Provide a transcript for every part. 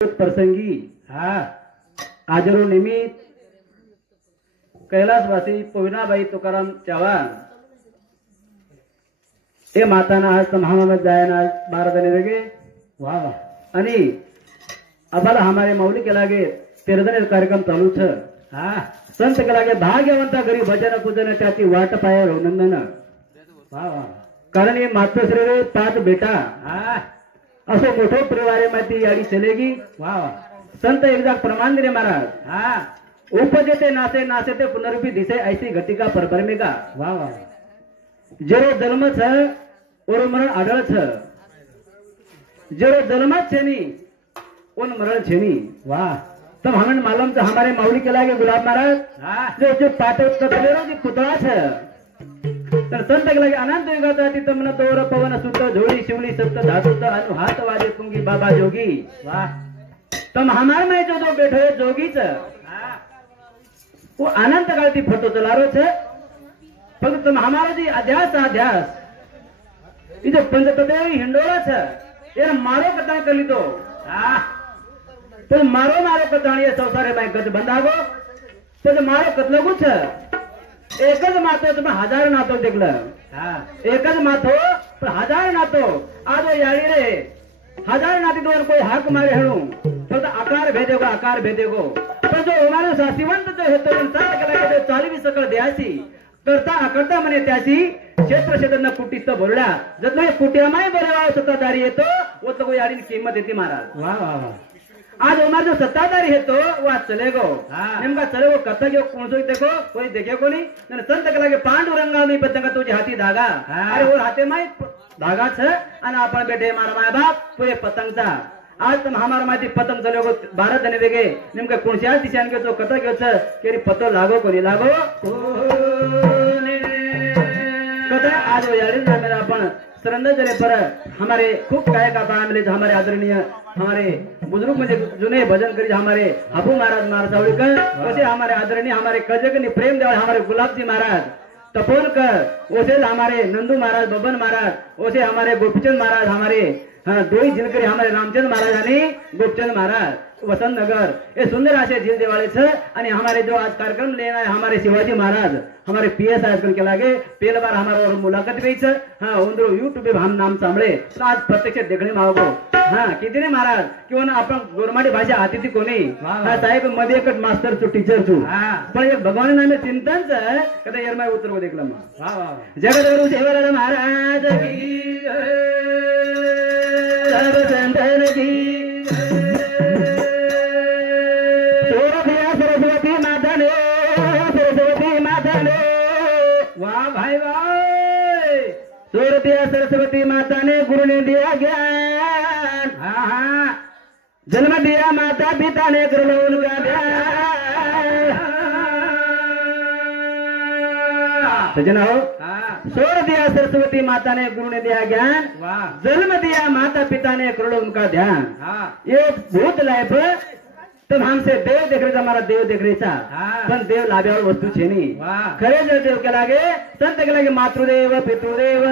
प्रसंगी आजरो निमित्त कैलासवासी पोविनाबाई तुकाराम चव्हाण हे माताना आज महामत जायना आज 12 जने वेगे वाह वाह आणि आम्हाला हमारे मौली के लागे 13 जने कार्यक्रम चालू छ संत के लागे भाग्यवंता घरी भजन पूजन त्याची वाट पाय नंदन वाह वाह कारण ये मातोश्री 5 बेटा असो मोठे परिवारे मध्ये याडी चलेगी वाह संत एकदा प्रमाण दिले महाराज उपजेते नासे नासे ते पुनरुपी दिसे ऐसी घटिका परपरमेगा वाह वाह जरो जन्म छ और मरण आढळ छ जरो जन्मच छेनी और मरण छेनी वाह तब हमें मालूम तो हमारे मौली के लागे गुलाब महाराज जो पाटक कतलेरो जी पुतळा छ तर संत के लागे अनंत युगाचा तितमन तोर पवन सुत झोळी शिवली सप्त धातु अनु हाथ वाजे तुंगी बाबा जोगी वाह तम हमार में जो बैठो है जोगी छ वो अनंत काल थी फोटो चलारो छे फक्त तम हमारो जी अध्यास ई जो पंचतत्व हिंडोळा छ ए मारो कथा कली तो तो मारो कथाणी ये संसारे में गज बंधागो तो मारो कतलगु छ एकच मातो तुम्ही 1000 नातो देखलं एकच मातो पण 1000 नातो आज याळी रे 1000 नाती दोन कोई हाक मारे हेळू फक्त आकार भेदेगो पण जो हमारे सासिवंत जो हेतो संत केला जो 40 सकळ द्यासी करता म्हणे त्यासी क्षेत्र न कुटीत बोलला जत नाही कुटियामाय बरेवा सत्ताधारी येतो वो तो कोई याडीन किंमत येते महाराज वाह वाह वाह आज हमारा जो सत्ताधारी है तो वह चलेगो नेमका चलेगो कथा जो कौन सो देखो कोई देखे को नहीं संत के लागे पांडुरंगा नहीं पतंगा तुझे हाथी धागा अरे वो हाथे माय धागा छ आणि आपण बेटे मारा माय बाप पुरे पतंगचा आज तुम हमारा माहिती पतंग चलेगो 12 जने वेगे नेमका कोणत्या दिशान घेतो कथा घेतो छ केरी पतो लागो कोणी लागो कथा आज याडी मेरा अपन सरंद जने पर हमारे खूब गायक आप मिले हमारे आदरणीय हमारे बुजुर्ग में जुने भजन करी हमारे हाबू महाराज मारसावळीकर वैसे हमारे आदरणीय हमारे कजकनी प्रेम देव हमारे गुलाबजी महाराज तपोनकर वैसे हमारे नंदू महाराज बबन महाराज वैसे हमारे गोपीचंद महाराज हमारे दोई जिनकरी हमारे रामचंद्र महाराज आणि गोपचंद महाराज वसंत नगर ये सुंदर आशे झील देवाले छ आणि हमारे जो आज कार्यक्रम लेना है हमारे शिवाजी महाराज हमारे पीएस आजकल के लागे पहली बार हमारे और मुलाकात हुई छ उंदरो यूट्यूब पे हम नाम सांभळे तो आज प्रत्यक्ष देखणे मागो किती रे महाराज किंवा ना आपण गोरमाडी भाषा आती ती कोणी साहेब मध्ये एकच मास्टर छु टीचर छु पण एक भगवान नामे चिंतन छ कदा यरमाय उतरगो देखला मा वाह वाह जगदगुरु सेवालाल महाराज की जय संतन की वाह भाई भाई सरस्वती माता ने गुरु ने दिया ज्ञान जन्म दिया माता पिता ने गुरु उनका ध्यान सजना हो छोड़ दिया सरस्वती माता ने गुरु ने दिया ज्ञान जन्म दिया माता पिता ने गुरु उनका ध्यान ये भूत लाइफ तब हमसे देव देख रहे हमारा देव देख रहे पण देव लाभ्यावर वस्तू छेनी खरे जर देव के लागे संत के लागे मातृदेव पितृदेव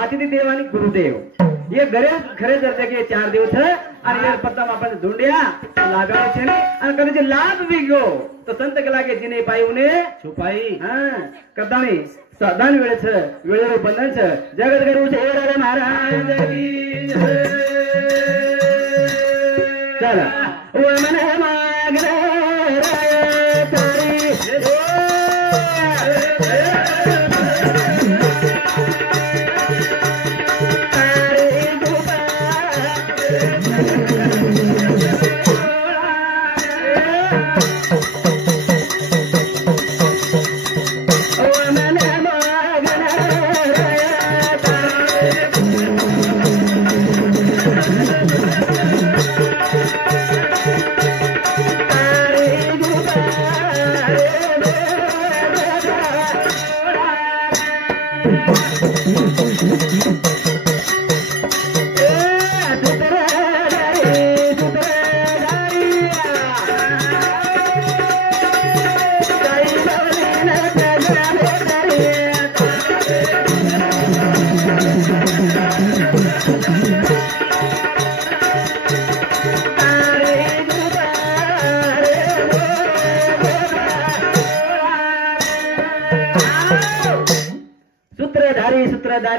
आतिथी देव आणि गुरुदेव ये खरे जर देखे 4 देव थे आणि यार पत्ता आपण धुंड्या लाभ्यावर छेनी आणि कधी लाभ भी गयो तो संत के लागे जिने पाई उने छुपाई कदाणी साधारण वेळे छ वेळेवर बंधन छ जगत गुरु सेवालाल महाराज की चला मन मागरे तारी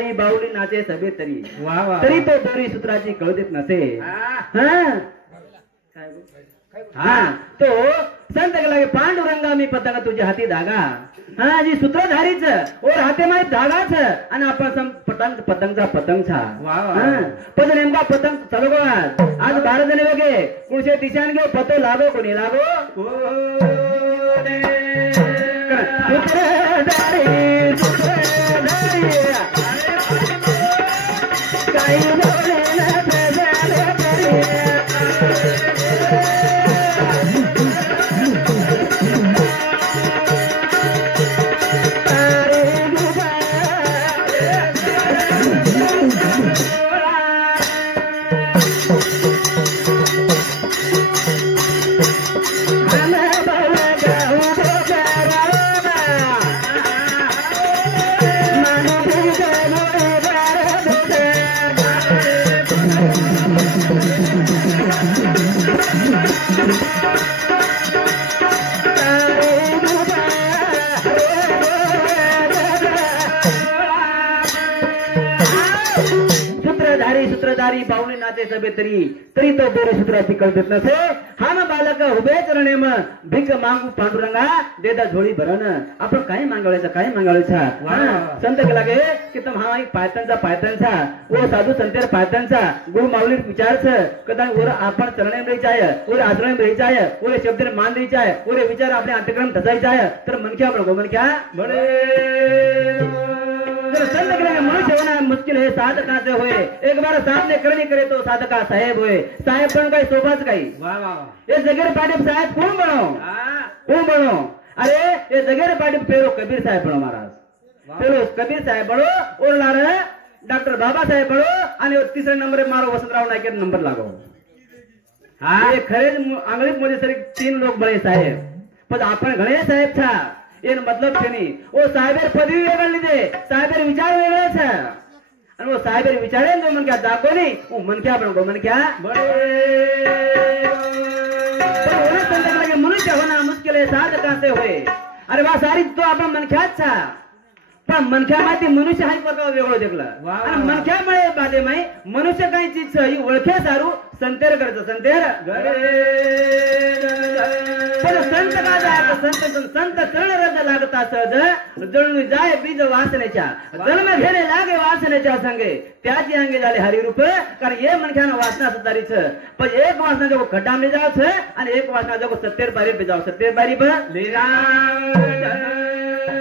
धारी बाहुली नाचे सभे तरी वा वा तरी तो दोरी सूत्राची कळदेत नसे हा तो संत लागे पांडुरंगा मी पतंग तुझ्या हाती धागा हा जी सूत्रधारीच और हाते माय धागाच आणि आपण पतंगचा पतंगचा पण नेमका पतंग चलो गो आज 12 जण वगे कुठे दिशान घेऊ पतो लागो कोणी लागो सूत्रधारी बाहुली नाते सभे तरी तो दोरे सूत्राची कळदेत नसे हान बालक उभे चरणे म भिक मागू पांडुरंगा देदा झोळी भरण आपण काय मागायचं संत लागे की तुम हा पायतनचा वो साधू संतेर पायतनचा गुरु माऊली विचारच कदा ओर आपण चरणे में चाय ओर आचरण में चाय ओर शब्द मान दी चाय ओर विचार अपने अंतक्रम धसाई चाय तर मनक्या बळगो मनक्या बड़े संत के लगे मनुष्य होना मुश्किल है साधका से होए एक बार साधने करनी करे तो साधका साहेब होए साहेब बन गए शोभाच काही वाह वाह ये जगेर पाटिल साहेब कौन बनो अरे ये जगेर पाटिल पेरो कबीर साहेब बनो महाराज पेरो कबीर साहेब बनो और लार डॉक्टर बाबा साहेब बनो आणि तिसरे नंबर मारो वसंतराव नायके नंबर लागो हा ये खरे आंगळीत मध्ये सरी 3 लोक बळे साहेब पण आपण घणे साहेब था एन मतलब छे नहीं वो साहेबर पदवी वेगळ लीधे साहेबर विचार वेगळा छे आणि वो साहेबर विचारे जो मन क्या जागो नहीं वो मन क्या बनो मन क्या बड़े तो ओने संत लगे मनुष्य होना मुश्किल है साधका से होए अरे वा सारी तो आपण मन क्या छा पण मनख्या माहिती मनुष्य हाय प्रकार वेगळो देखला आणि मनख्या मळे बादे माई मनुष्य काही चीज छ ही ओळखे सारू संतेर करतो संतेर पण संत का जाय संत चरण रज लागता सहज जळू जाय बीज वासनेच्या जन्म घेणे लागे वासनेच्या संगे त्याची अंगे झाले हरिरूप कारण ये मनख्यानं वासना सतारी छ पण एक वासना जो खड्डा में जाव छ आणि एक वासना जो सत्तेर पारी पे जाव सत्तेर पारी पर लीला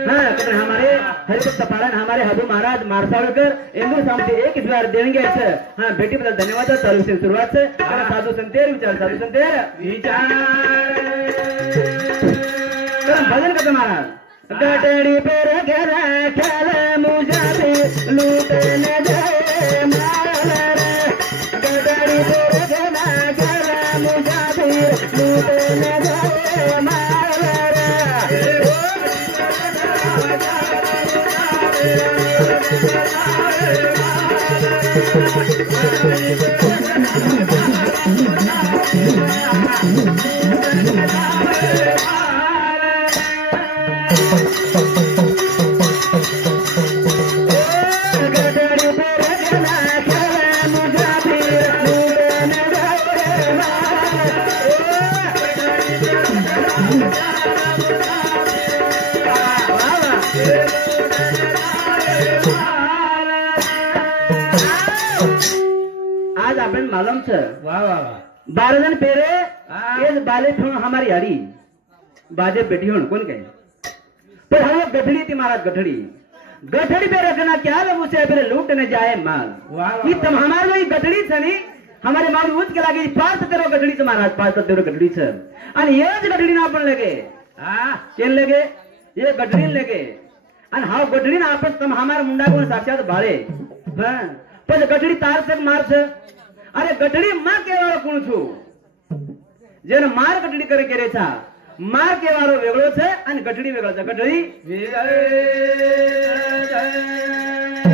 हमारे हरिभक्त पारण हमारे हबू महाराज मारसावळकर इंदूर सामते एक बार देणगे हाँ भेटी बदल धन्यवाद चालू से शुरुआत साधू संतेर विचार भजन करतो महाराज गटड़ी पर घेरा खेल मुझे लूटने जाए मार गटड़ी पर घेरा खेल मुझे लूटने जाए मार आज अपन मालूम छ वाह वाह 12 जन पेरे ये बाले थोन हमारी यारी बाजे बेटी होन कौन कहे पर हम गठड़ी थी महाराज गठड़ी पे रखना क्या लोग उसे पहले लूटने जाए माल ये तुम हमारे वही गठड़ी छ नी हमारे माल ऊंच के लागे 5 तेरो गठड़ी छ महाराज 5 तेरो गठड़ी छ आणि येच गठड़ी ना आपण लगे केन लगे ये गठड़ी लगे आणि हा गठड़ी ना आपण तुम हमारे मुंडा को साक्षात बाळे हां पण गठड़ी तार से मार छ अरे गठड़ी मां केवाळो कोण छु जेने मार गठड़ी करे केरे छा मार केवाळो वेगळो छे आणि गठड़ी वेगळो छे गठड़ी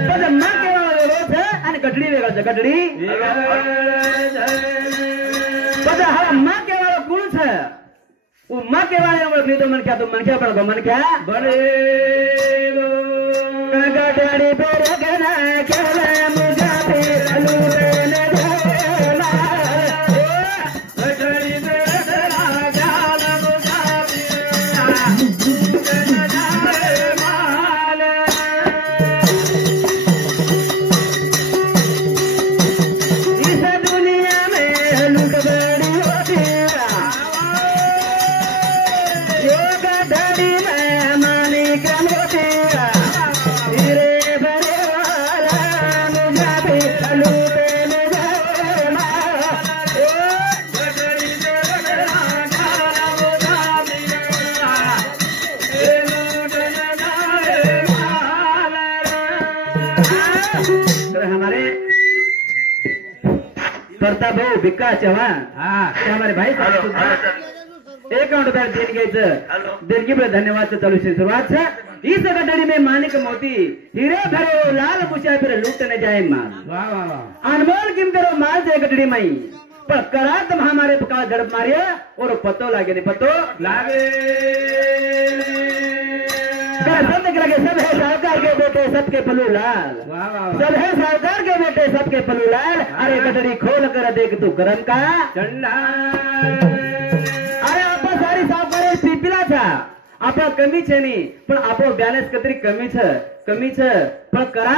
पण मार केवाळो वेगळो छे आणि गठड़ी वेगळो छे गठड़ी पण हा मां केवाळो कोण छे वो मां केवाळो ओळखली तो मन क्या पण मन क्या बड़े गटारी पर गना केला मुझा पे लूटन जाला गटारी पर गना जाला मुझा पे लूटन जाला इस दुनिया में लूट बड़ी होती है यो गटारी में मानिक मोती हीरे भरे वाला मुझा पे लूटन जाला गटारी पर गना जाला मुझा पे लूटन जाला तो हमारे प्रताप भाऊ भिक्का चव्हाण ते हमारे भाई एक काउंट देन घ्यायचं देणगी पर धन्यवाद चालू से सुरुवात है इस गटारी में मानिक मोती हीरे भरे लाल कुशा फिर लूटने जाए माल वाह वाह वाह अनमोल कीमतरो माल से गटड़ी मई पर करात हमारे पका झड़प मारिया और पतो लागे नहीं पतो लागे संत के लगे सब है साहूकार के बेटे सबके पलू लाल सब है साहूकार के बेटे सबके पलू लाल अरे गटड़ी खोल कर देख तू गरम का चंडा अरे आप सारी साहूकार पीपला था आप कमी छे नहीं पण आपो बैलेंस कतरी कमी छ पण करा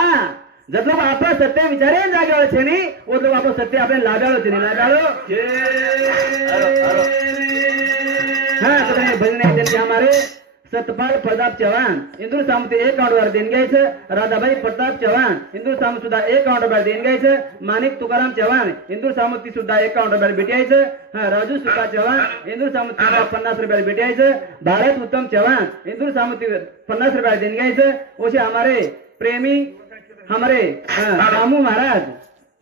जब लोग आप सत्य विचारे जागेवाळ छे नहीं वो लोग आप सत्य आपने लागाळो छे नहीं लागाळो हाँ तो भजन देते हमारे सतपाल प्रताप चव्हाण इंदूर सामते एक काउंटवर देण घ्यायचं राधाबाई प्रताप चव्हाण इंदूर सामत सुद्धा एक काउंटवर देण घ्यायचं माणिक तुकाराम चव्हाण इंदूर सामती सुद्धा एक काउंटवर भेटायचं राजू सुका चव्हाण इंदूर सामत सुद्धा 50 रुपयाला भेटायचं भारत उत्तम चव्हाण इंदूर सामती 50 रुपयाला देण घ्यायचं ओसे हमारे प्रेमी हमारे रामू महाराज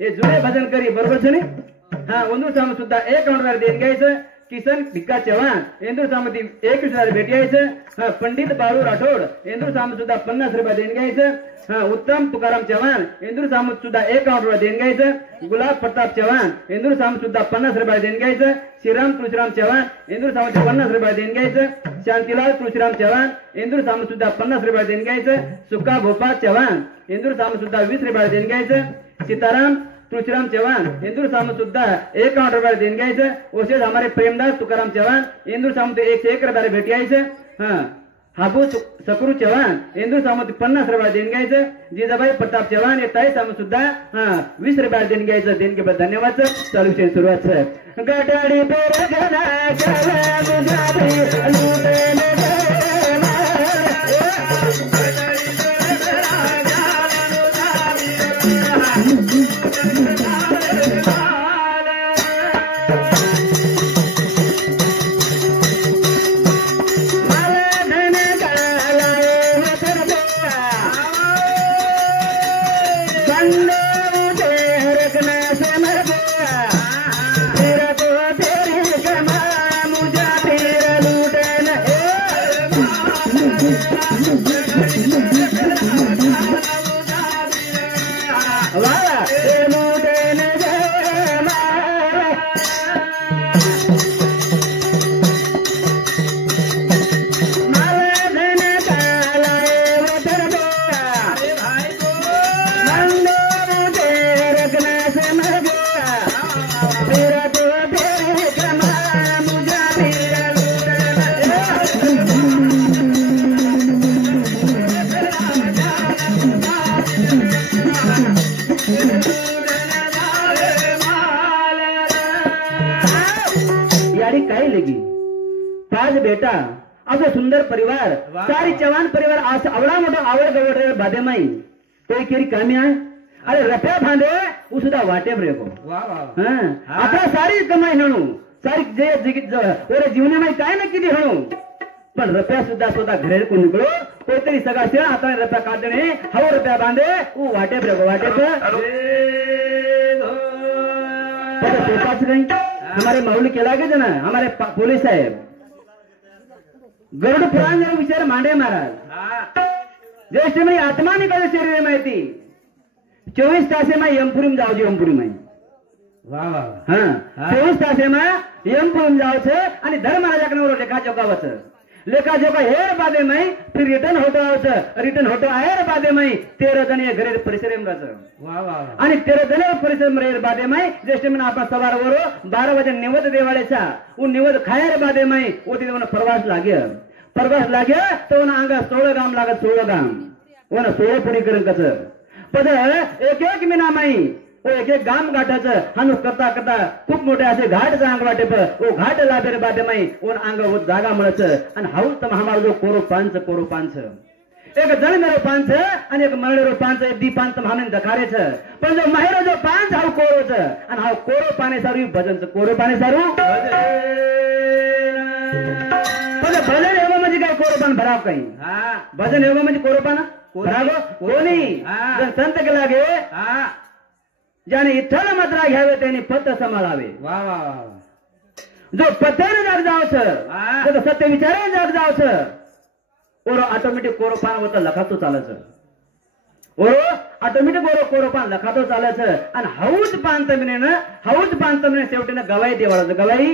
हे जुने भजन करी बरोबर छे ने इंदूर सामत सुद्धा एक काउंटवर देण घ्यायचं किसन भिक्का चव्हाण इंदूर सामती 21 रुपयाला भेटायचं पंडित बाळू राठोड इंदूर सामत सुद्धा 50 रुपये देण घ्यायचं उत्तम तुकाराम चव्हाण इंदूर सामत सुद्धा एक काउंटवर देण घ्यायचं गुलाब प्रताप चव्हाण इंदूर सामत सुद्धा 50 रुपये देण घ्यायचं श्रीराम तुळशीराम चव्हाण इंदूर सामत 50 रुपये देण घ्यायचं शांतीलाल तुळशीराम चव्हाण इंदूर सामत सुद्धा 50 रुपये देण घ्यायचं सुका भोपाळ चव्हाण इंदूर सामत सुद्धा 20 रुपये देण घ्यायचं सीताराम तुळशीराम चव्हाण इंदूर सामत सुद्धा एक रुपये देण घ्यायचं ओसेच हमारे प्रेमदास तुकाराम चव्हाण इंदूर सामत 101 रुपये भेटायचं हाबू सकरू चव्हाण इंदूर सामत 50 रुपये देण घ्यायचं जिजाबाई प्रताप चव्हाण हे ताई सामत सुद्धा 20 रुपये देण घ्यायचं देणगी बद्दल धन्यवाद चालू से सुरुवात है गटारी पर गना केला मुझा पे लूटन बेटा अब सुंदर परिवार सारी चव्हाण परिवार आवडा मोठा आवड गवड बाधे माई कोई केरी कामी आहे अरे रफ्या भांडे उ सुद्धा वाटे ब्रेको आता सारी कमाई हणू सारी ओरे जीवने में काय ना किती हणू पण रफ्या सुद्धा स्वतः घरे को निकलो कोईतरी सगा से आता रफ्या काटणे हव रुपया बांधे उ वाटे ब्रेको वाटे हमारे माऊली केला के ना हमारे पुलिस साहेब गरुड पुराण विचार मांडे महाराज ज्येष्ठ में आत्मा निकल शरीर माहिती 24 तासे में यमपुरी जाओ यमपुरी में वाह वाह हाँ 24 तासे में यमपुरी जाओ छे आणि धर्म महाराजा लेखा जोखा हेर बादे में फिर रिटर्न होतो आयर बादे मई 13 दिन ये घरे परिश्रम रच वा वा आणि 13 दिन परिश्रम रे बादे मई ज्येष्ठ महिना आपण सवार वरो 12 वाजे निवद देवाळेचा उ निवद खायर बादे मई ओती देवना प्रवास लाग्या तो ना अंगा 16 गाम लागत 16 गाम ओना 16 पुरी करून कच पण एक एक मिना मई ओ एक एक गाम गाठाचं हानु करता करता खूप मोठे असे घाट अंग वाटे ओ घाट लाभेर बाटे माई ओन अंग जागा मिळच आणि हाऊस तर हमारा जो कोरो पांच एक जळमेरो पांच आणि एक मरणेरो पांच एक दी पांच हमने दखारे छ पण जो माहेरो जो पांच हाउ कोरो छ आणि हाउ कोरो पाने सारू भजन छ कोरो पाने सारू पण भजन एवं म्हणजे काय कोरोपान भराव काही हा भजन एवं म्हणजे कोरोपान भराव कोणी जर संत के लागे ज्याने इथल मात्रा घ्यावे त्याने पत सांभाळावे वा वा जो पत्याने जाग जावच सत्य विचाराने जाग जावच ओरो ऑटोमॅटिक कोरोपान होता लखातो चालच ओरो ऑटोमॅटिक कोरोपान लखातो चालच आणि हौज पांतमिने शेवटीने गवाई देवाळाचं गवाई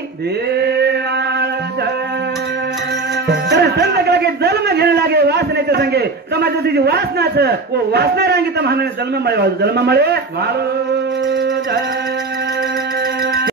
कारण संत के जन्म घेणे लागे वासनेच्या संगे समाजाची वासनाच वासना रांगी तर जन्म मळे वाळू